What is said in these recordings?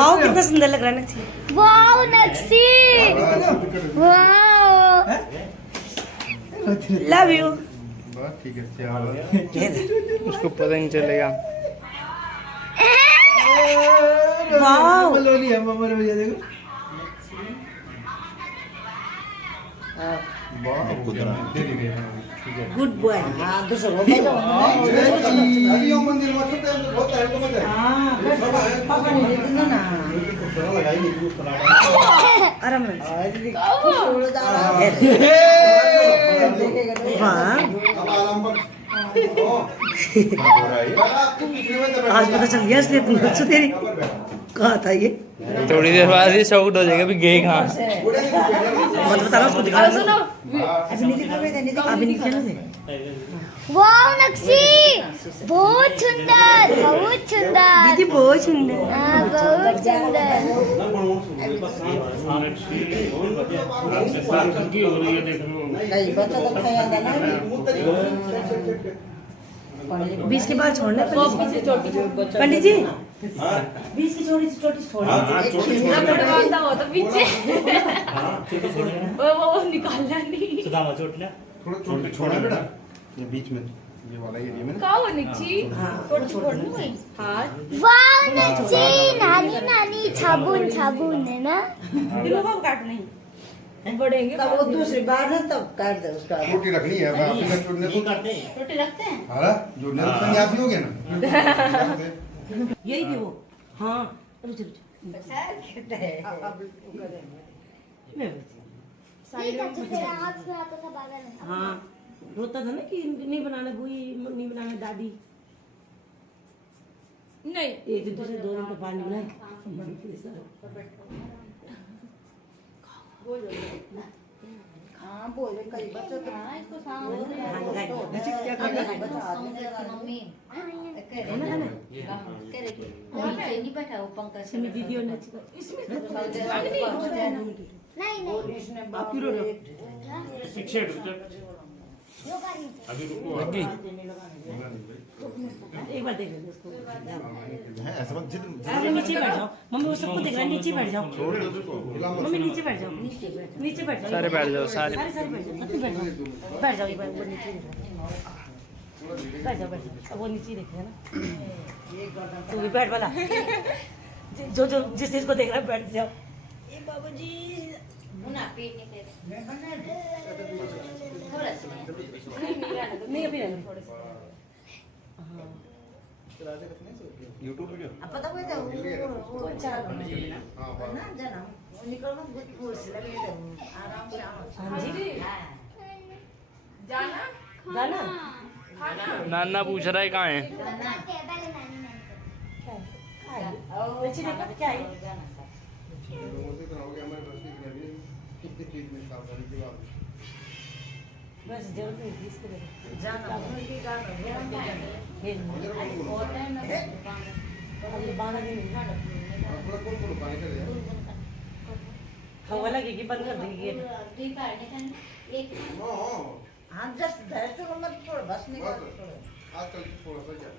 Wow कितना सुंदर लग रहा है नक्शी। वाओ नक्शी, वाओ लव यू। बहुत ठीक है, उसको पता नहीं चलेगा। वाओ लोली है मम्मा ने मुझे देखो। Good boy. हाँ दूसरा अभी यो मंदिर में छोटे हैं तो बहुत टाइम को मत है। हाँ पापा ने देखना ना थोड़ा लगाई नहीं कुछ थोड़ा आराम से। हाँ अब आराम पर आज पता चल गया इसलिए तुम अच्छी तेरी कहा था ये। थोड़ी देर बाद ही शौक हो जाएगा भी गए कहाँ। मत बताना उसको दिखा। सुनो अभी नहीं खेला थे। वाओ नक्शी, बहुत सुंदर, बहुत सुंदर दीदी बहुत सुंदर। हाँ बहुत सुंदर। नहीं बच्चा तो खाया जाना है। बीच के बाल छोड़ने पंडित जी। बीच की छोटी छोटी बढ़वाता हो तो पीछे वो निकालना नहीं। सुदामा चोटला थोड़ा छोटे छोड़ा बेटा ये बीच में ये वाला एरिया में का हो निची छोटी छोटी हां। वाओ नक्शी, नानी नानी छाबुन छाबुन है ना। दिलों को काट नहीं बढ़ेंगे तब वो दूसरी बार ना तब काट दे उसका। छोटी रखनी है बाकी का छोड़ने को करते हैं। छोटे रखते हैं। हां जोड़ने तो सन्यासी हो गया ना। यही थे वो। हाँ रुक हाँ रोता था ना कि नहीं बनाना बुई नहीं बनाना दादी। नहीं एक दिन दूसरे 2 दिन तो पानी बनाए। हाँ बोले कई बच्चे तो हां इसको मम्मी दीदी और नहीं नहीं एक बार देख लेते उसको। है ऐसा मत जिद अरे नीचे बैठ जाओ मम्मी, वो सबको देख रहा है। नीचे बैठ जाओ मम्मी, नीचे बैठ जाओ, नीचे बैठ जाओ। सारे बैठ जाओ सारे। सारे बैठ जाओ, सब बैठ जाओ। बैठ जाओ एक बार वो नीचे बैठ जाओ, बैठ जाओ। वो नीचे देख रहे हैं ना, तू भी बैठ वाला जो जो जिस चीज को देख रहा है बैठ जाओ। ये बाबू जी नहीं अभी नहीं थोड़े से। YouTube वीडियो अब पता कोई तो वो अच्छा ना जाना निकल मत बहुत खुश लगे तो आराम से आओ। हाँ जी जाना जाना। नाना पूछ रहा है कहाँ है। बच्ची देखो क्या है। लोगों से कराओगे हमारे बस की ग्रेवी में सावधानी की बात। बस जरूरत नहीं इसको देखो जाना उनकी गाना अभी 12 दिन थोड़ा कौन पानी कर दिया हवा लगेगी बंद कर देंगे गेट। हाँ जस्ट धैर्य तो मत छोड़ बस निकल छोड़। आजकल थोड़ा सा क्या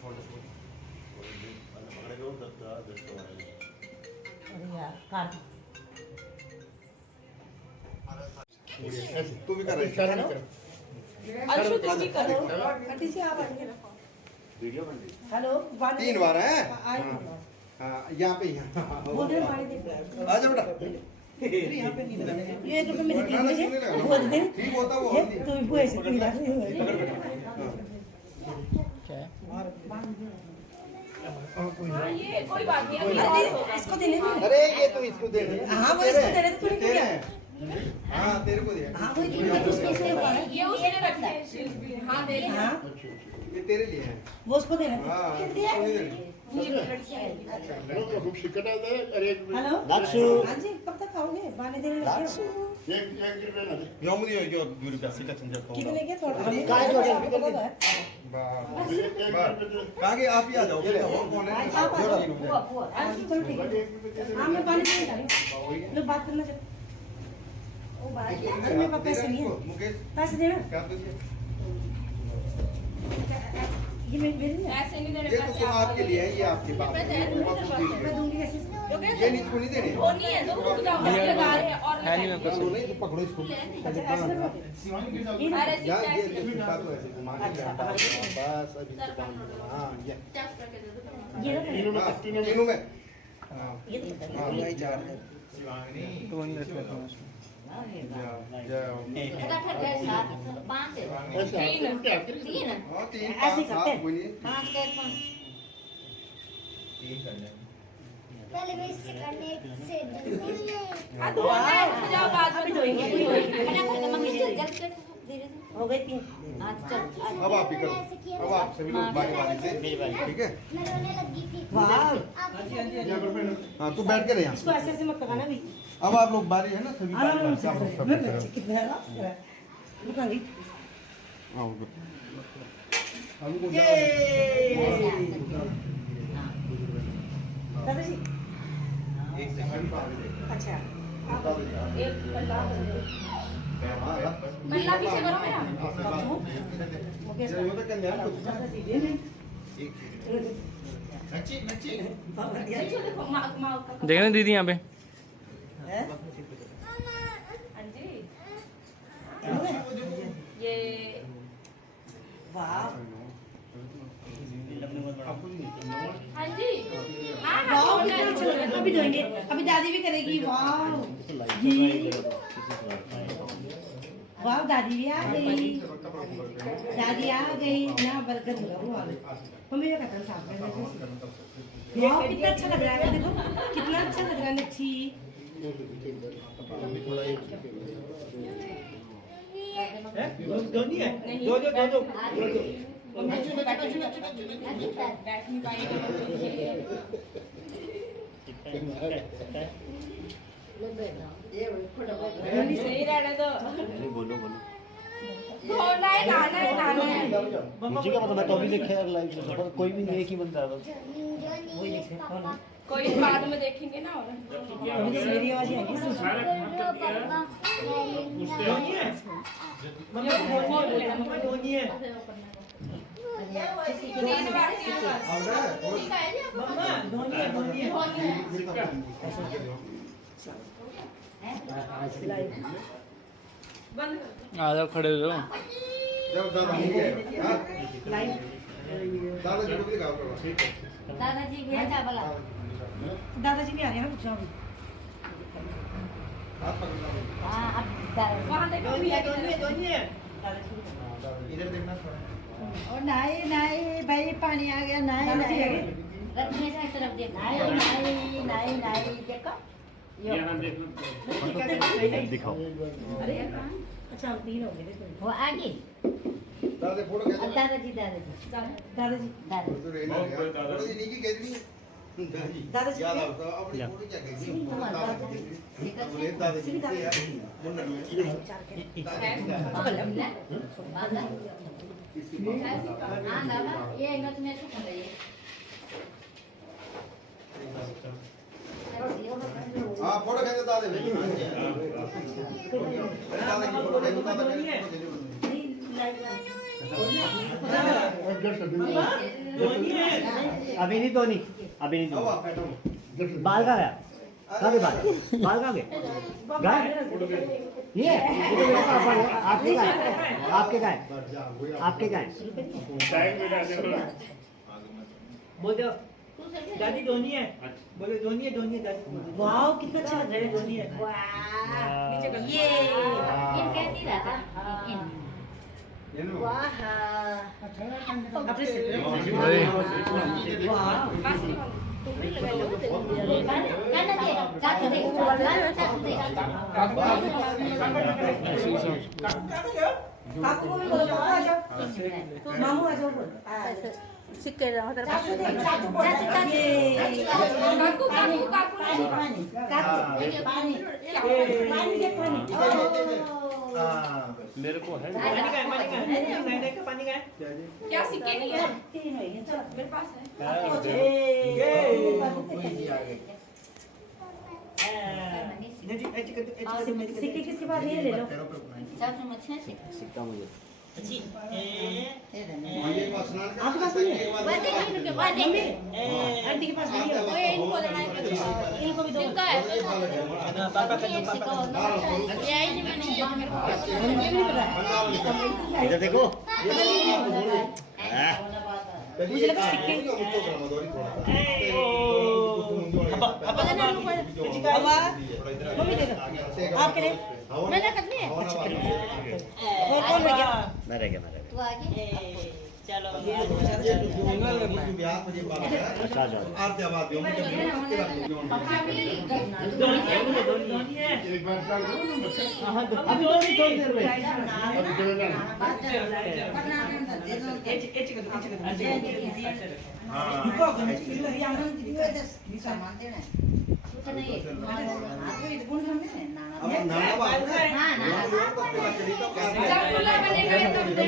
छोड़ दो अरे यार काट तू भी कर रही है। अंशु तुम भी करो। आंटी जी आप आइए। वीडियो बन रही हेलो 3 बार है। हाँ यहाँ पे बोल रहे पानी दे। आ जा बेटा। यहाँ पे नहीं लगाने। ये तो मेरी टीम है वो दे ठीक होता वो तो भी ऐसे नहीं लगाने। ये कोई बात नहीं अभी इसको देने दे। अरे ये तो इसको दे दे। हाँ वो इसको दे रहे थे तूने क्या। हाँ तेरे को दिया। हाँ वही ये उसने रखे हैं। हाँ दे रहे हैं। हाँ ये तेरे लिए है। वो उसको दे रहे थे। हाँ हेलो नाक्षु हाँ जी कब तक आओगे बाने देने लगे यो मुझे यो दूरी पे सीधा चंजा को कितने के थोड़ा काय जोड़े कहाँ के आप ही आ जाओ और कौन है आप आ जाओ चलो ठीक है हाँ मैं बाने देने जा रही हूँ लो बात करना चलो ओ भाई अरे मेरे पास पैसे नहीं है मुकेश पैसे देना क्या तुझे ये मेरी नहीं है। ऐसे नहीं देने ये तो पैसे तुम आपके लिए है, ये आपके पास है। मैं दूंगी कैसे? ये नहीं इसको नहीं देने। वो नहीं है तो रुक जाओ लगा रहे हैं और है नहीं मेरे पास। वो नहीं, तो पकड़ो इसको। अच्छा ऐसे करवा दो। अरे यार ये ऐसे सिखा दो ऐसे घुमा के अच्छा, बस अभी इसको बांध दो। हाँ ये ये ना हाँ, तीनों में ये देखो। हाँ वही चार है। तो अंदर से रखना उसको। फटाफट गए सात पांच है तीन हाँ तीन ऐसे पाँच करते हैं। सात कोई नहीं। पांच गए पांच पहले मैं इससे करने से आ दो ना जाओ बाद में धोएंगे फटाफट मम्मी जल्दी कर धीरे से हो गई 3। आज चल अब आप ही करो। अब आप सभी लोग बारी बारी से ठीक है। मैं रोने लगी थी हाँ तू बैठ के रहे यहाँ। इसको ऐसे ऐसे मत लगाना भी। अब आप लोग बारी है ना सभी बारी आराम बारी से से आप लोग सब मैं करो। बच्चे कितने हैं ना? रुकांगी। हाँ उधर। अभी को दादाजी एक सेकंड बाहर दे। अच्छा एक पल्ला हाँ यार। पल्ला पीछे करो मेरा ओके ये वो तो कल्याण को। दादाजी दे दे। एक नच्ची नच्ची। देखो माँ का देख रहे दीदी यहाँ पे। हैं? हाँ जी ये वाह हाँ जी हाँ वाह कितना अच्छा लग रहा है। अभी धोएंगे। अभी दादी भी करेगी। वाह जी वाह दादी भी आ गई। दादी आ गई ना बर्गर होगा वो वाले। मम्मी ये कटन साफ कर दे। वाह कितना अच्छा लग रहा है। देखो कितना अच्छा लग रहा है नच्छी। धोनी है दो बैठ नहीं पाएंगे सही रहने दो बोलो धोना है नहाना है नहाना है मुझे क्या पता, मैं तो अभी देखा यार लाइव से पर कोई भी नहीं, एक ही बंदा है बस। वही देख रहे कौन है? कोई बाद में देखेंगे ना और अभी तो मेरी आवाज आएगी। धोनी है तीन बार तीन बार धोनी है बंद आ जाओ खड़े हो जाओ। जब दादा नहीं गए हाँ लाइव दादा जी को भी दिखाओ करो। ठीक है। दादाजी भी है चावला दादाजी नहीं आ रहे हैं पूछो अभी। हाथ पकड़ना भाई। हाँ अब दादाजी वहाँ देखो भैया की तरफ। धोनी है इधर देखना थोड़ा। और नहाए नहाए भाई पानी आ गया नहाए दादाजी नहाए आ गए? रखने से तरफ देख नहाए नहाए नहाए नहाए देखो दिखाओ। अरे अच्छा हम 3 हो गए देखो। वो आगे दादा फोटो खींचो। अब दादाजी दादाजी दादाजी दादाजी तो रहना यार। फोटो जी नहीं की कहती है। दादाजी याद क्या? आता अपनी फोटो क्या कहती है? तुम्हारा दादाजी बोले दादाजी के यार मुन्ना में। हाँ दादा ये नच में सुन रही है हाँ फोटो खींचो दादा भाई। दादा की फोटो खींचो दादा की फोटो खींचो। अभी नहीं धोनी, अभी नहीं अब धोनी। आप बैठो। बाल कहाँ गया? कहाँ गए बाल? बाल कहाँ गए? गाय? ये तो मेरे पापा ने, आपके गाय? आपके गाय? आपके गाय? बोल दो दादी धोनी है, बोले धोनी है दादी। वाह कितना अच्छा लग रहा है। धोनी है। नीचे कर ये इन कहती रहता इन ये लो। वाह अपने से वही। वाह बस नहीं होना काना दे चाचू दे चाचू दे काकू को भी बोलो काकू आ जाओ। मामू आ जाओ बोल। सिक्के रहा चाचू दे चाचू बोल। चाचू ये काकू काकू काकू पानी काकू पानी पानी दे पानी। मेरे को है। पानी का है, पानी का पानी का है। क्या सिक्के नहीं है 3 हो गए चलो। मेरे पास है सिक्के किसके पास ये ले लो। चाचू मच्छी से सिक्का मुझे। अच्छी और ये को स्नान करना आपके पास है। नहीं आंटी के पास नहीं है। ओए इनको देना है इनको भी दो। किसका है ये आई नहीं मैंने ये मेरे को इधर देखो मुझे लगा सिक्के। मम्मी दे दो आपके लिए। मैंने कितनी है और कौन रह गया? मैं रह गया तू आगे चलो अच्छा जाओ एक बार का अभी थोड़ी देर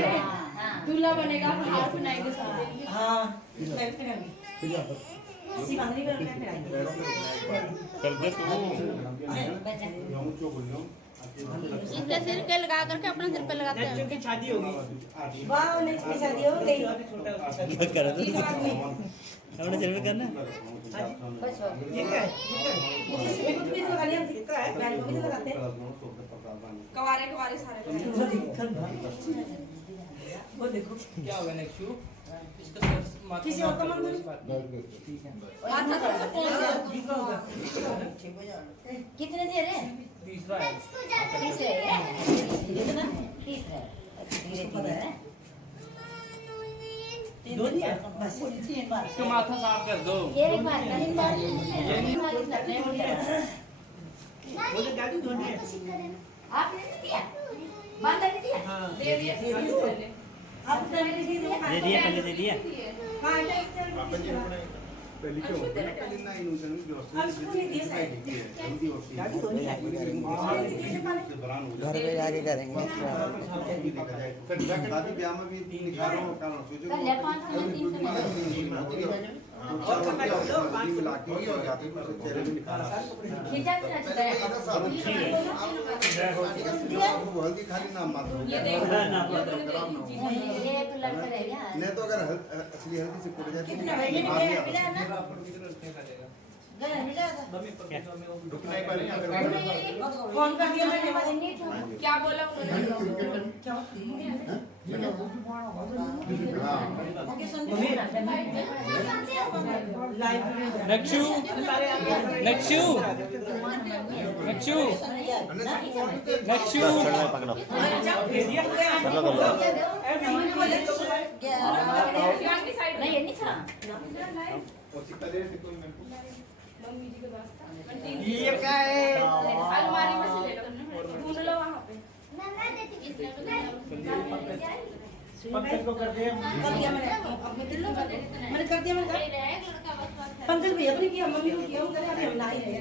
में दूल्हा बनेगा हाथ बनाएंगे सारे। हाँ सिवांदरी में रखना है। इसके सिर पे लगा करके अपना सिर पे लगाते हैं। वाह नेक्स्ट की शादी हो गई। क्या कर रहे थे अपने सिर में करना बस हो ये क्या है? इसमें कुछ भी लगा लिया कितना है? बैल को भी लगाते हैं। कवारे कवारे सारे वो देखो क्या होगा नेक्स्ट शू इसका माथा किसी और का मन नहीं। माथा थोड़ा सा पोंछ दो। कितने दे रहे हैं? तीसरा है तीसरे है कितना? तीसरा धीरे धीरे है दो दिया बस। इसका माथा साफ कर दो ये एक बार कहीं बार वो तो दादी दो दिया। आपने नहीं दिया बांधा नहीं दिया दे दिया आप पहले से दिया। दे दिया पहले दे दिया हां पहले क्यों पहले ना इनोशन घर पे जाके करेंगे शादी ब्याह में भी निखार हो कारण सोचो कल 5 मिला के चेहरे में निखार खींचा के रखता है हल्दी खाली नाम मात्र ये देखो ये एक लड़का रह गया नहीं तो अगर असली हल्दी से कुट जाती कितना मिला ना गला मिला था रुकना ही पड़ेगा अगर कौन कर दिया मैंने? क्या बोला उन्होंने नेक्स्ट नेक्स्ट नेक्स्ट पकड़ो नहीं ये नहीं था ये क्या है अलमारी में से ले लो ढूंढ लो वहां पे पंकज को कर दे कर दिया मैंने। मैंने कर दिया मैंने। पंकज भैया को नहीं किया मम्मी को किया। उनका अभी हम ना ही रहे।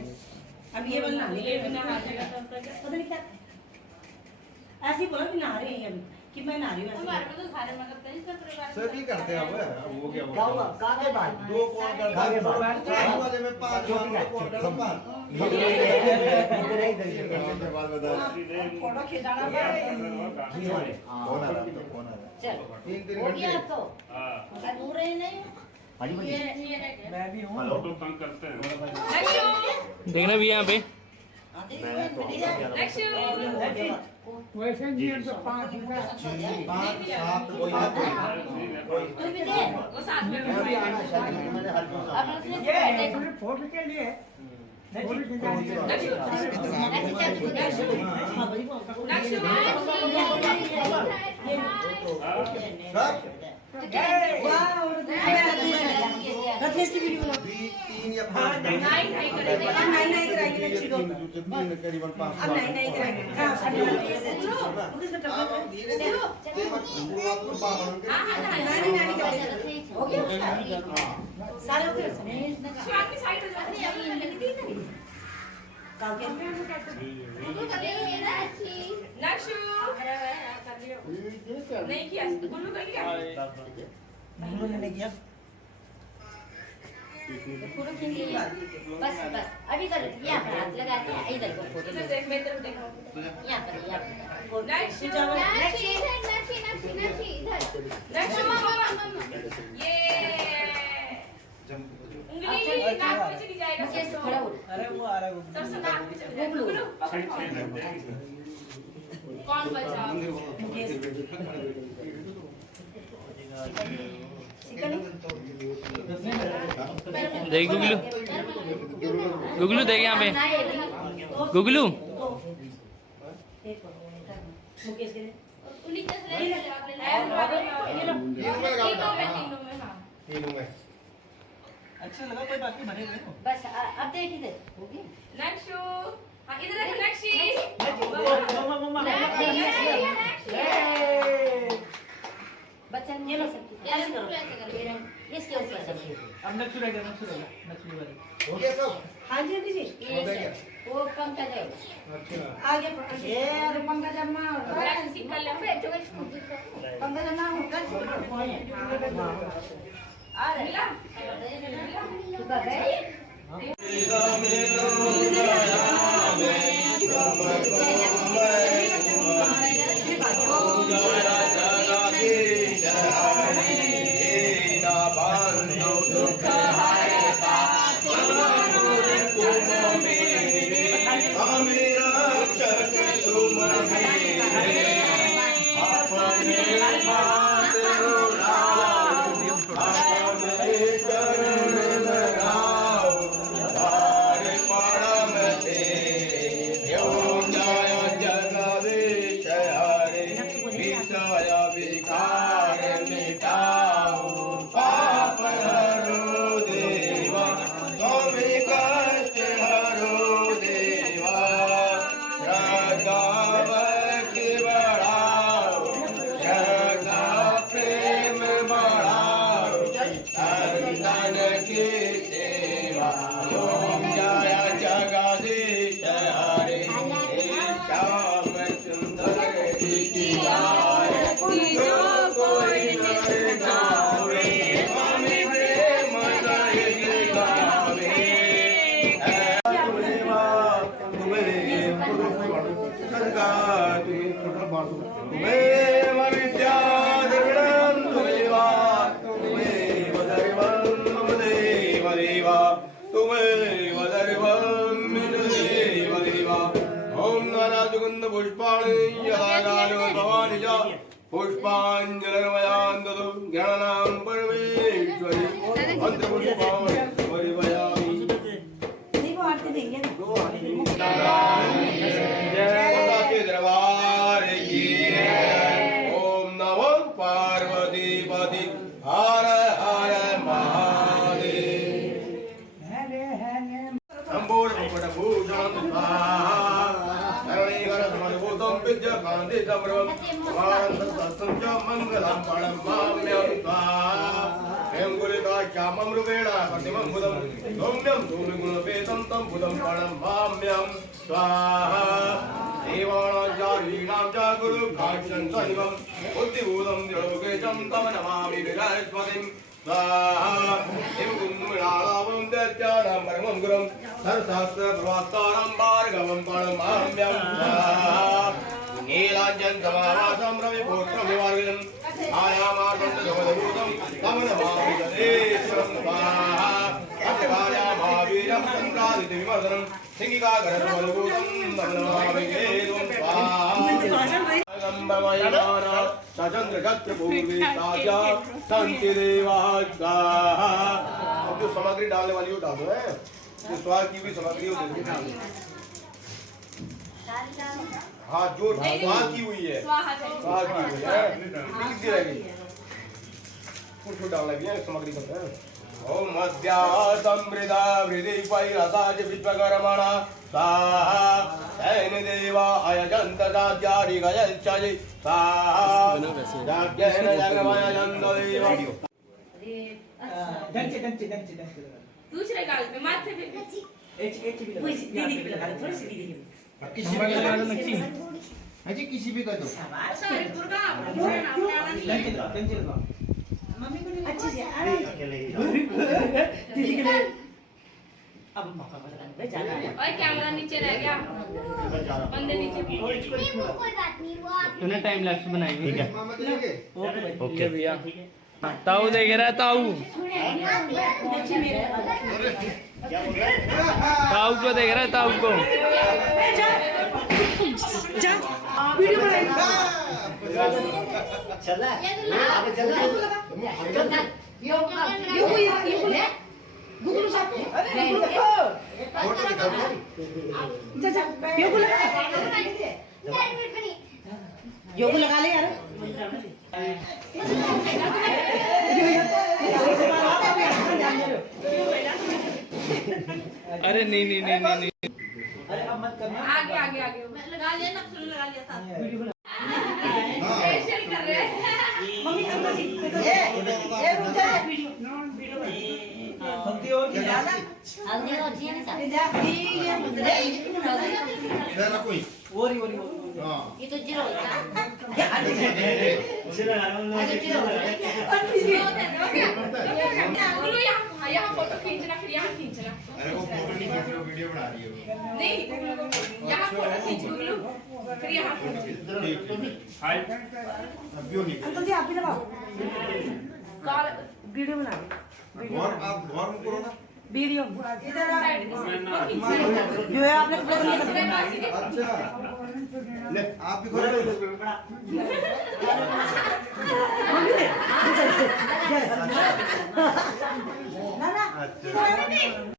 अब ये वाला नहा ये बिना हाथ का पता नहीं क्या ऐसे ही बोला कि नहा रहे हैं अभी कि मैं नहा रही हूँ हमारे ऐसे। में तो सारे मदद करते हैं इसका परिवार सभी करते हैं अब वो क्या क्या हुआ कहाँ के बाद दो क्वार्टर आगे बढ़। वाले में 5 क्वार्टर 5 बात बता फोटो खिंचाना चल तीन हो गया अब तो दूर रहे नहीं हाजी भाई ये रह गया मैं भी हूँ देखना भी यहाँ पे वैसे जी तो 5 5 7 तू भी दे वो साथ में अब उसने फोटो के लिए रत्नेश की वीडियो बना। 3 या 5 नहीं करेंगे नहीं कराएंगे नेक्स्ट को। करीबन 5 अब नहीं कराएंगे। हाँ साड़ी वाली उसका टप्पा नहीं करेंगे। हो गया सारे हो गए। शिवांग की साइड हो जाती है अभी लगी थी काल के नक्शु नहीं किया गुल्लू कर लिया उन्होंने किया। पूरा खींच लिया बस बस अभी कर यहाँ पर हाथ लगाते हैं इधर को फोटो देख मेरी तरफ देखो यहाँ पर नक्शु नक्शु नक्शु नक्शु ये उंगली नाक में चली जाएगा सरसों खड़ा हो अरे वो आ रहा है वो सरसों नाक में चली जाएगा गुगलू कौन बचा देख गुगलू गुगलू देख यहाँ पे गुगलू मुकेश के उन्हीं के ले ले आप ले लो तीनों में हां तीनों में अच्छा लगा कोई बात नहीं बने हुए हो बस अब देख इधर होगी नक्शु हां इधर देखो नक्शी बच्चन ये लो सबकी ऐसे करो इसके ऊपर सबकी अब नक्शु रहेगा नक्शु वाले हो गया सब हाँ जी दीदी वो पंकज है आगे ये अरे पंकज अम्मा नक्शी कर ले पंकज अम्मा कर अरे मिला तू कर गई पुष्पांजलिर्मयान् ददौ ज्ञानानां परमेश्वरी मंत्रपुष्पाणि देखो आरती देंगे के दरबार की ओम नमो पार्वती पति हर हर महादेव अंबोर मुकुट भूषण शरणीकर समनुभूतं विद्याकान्ति समरवं मानसं च मंगलं परं माम्यं स्वाहा हेमगुलिका श्यामं रूपेण प्रतिमं बुधं सौम्यं सूर्यगुणपेतं तं बुधं परं माम्यं स्वाहा देवानां च गुरुभाष्यं सनिवं बुद्धिभूतं योगेशं तं नमामि विराजपतिं स्वाहा एवं कुम्भनालावं दैत्यानां परमं गुरुं सर्वशास्त्रप्रवक्तारं भार्गवं परमाम्यं स्वाहा नीलाञ्जन समावासं रविपुत्रमिवार्गिनं आयामार्गन्तगमनभूतं तं नमामि गणेशं स्वाहा अग्रभार्या महावीरं सङ्क्रादितविमर्दनं सिंहिकागरद्वलभूतं तं नमामि केतुं स्वाहा सचंद्रगत्रपूर्वे साजा शांति देवा स्वाहा। अब जो सामग्री डालने वाली वो डाल दो है, जो स्वाद की भी सामग्री हो देती है। हाँ जो स्वाद की हुई है, स्वाद की हुई है, कितनी रहेगी? कुछ डालना भी है सामग्री करते हैं। ओम मध्या समृदा वृद्धि पैरसाज विश्वकर्मणा स्वाहा सैन देवा अयजंत दाद्यारि गयच्चि स्वाहा जाग्येन जगमय नंद देवा डंचे दूसरे गाल पे माथे पे दीदी की लगा थोड़ी सी दीदी की किसी भी कर दो नक्शी अजी किसी भी कर दो सॉरी दुर्गा डंचे लगा मम्मी को अच्छी से दीदी के लिए अब मौका बता जाना है और कैमरा नीचे रह गया बंदे नीचे कोई बात नहीं वो आप तूने टाइम लैप्स बनाएंगे ठीक है मामा चलेंगे ओके भैया ताऊ देख रहा है ताऊ ताऊ को देख रहा है ताऊ को चला आगे चल रहा योगु लगा ले यार अरे नहीं नहीं नहीं नहीं नहीं अरे अब मत करना आगे आगे आगे लगा लिया ना लगा लिया था फेशियल कर रहे हैं मम्मी अंकल जी ये रुक जा संती और क्या आगे और जी नहीं था और ये तो जीरो होता बोलो यहाँ फोटो खींचना फिर यहाँ खींचना अरे वो फोटो नहीं खींच रहा वीडियो बना रही है नहीं यहाँ फोटो खींच लो फिर यहाँ अंकल जी आप भी लगाओ वीडियो बना आप गौर करो ना वीडियो इधर जो है आपने कपड़े नहीं अच्छा ले आप भी खोलो ना ना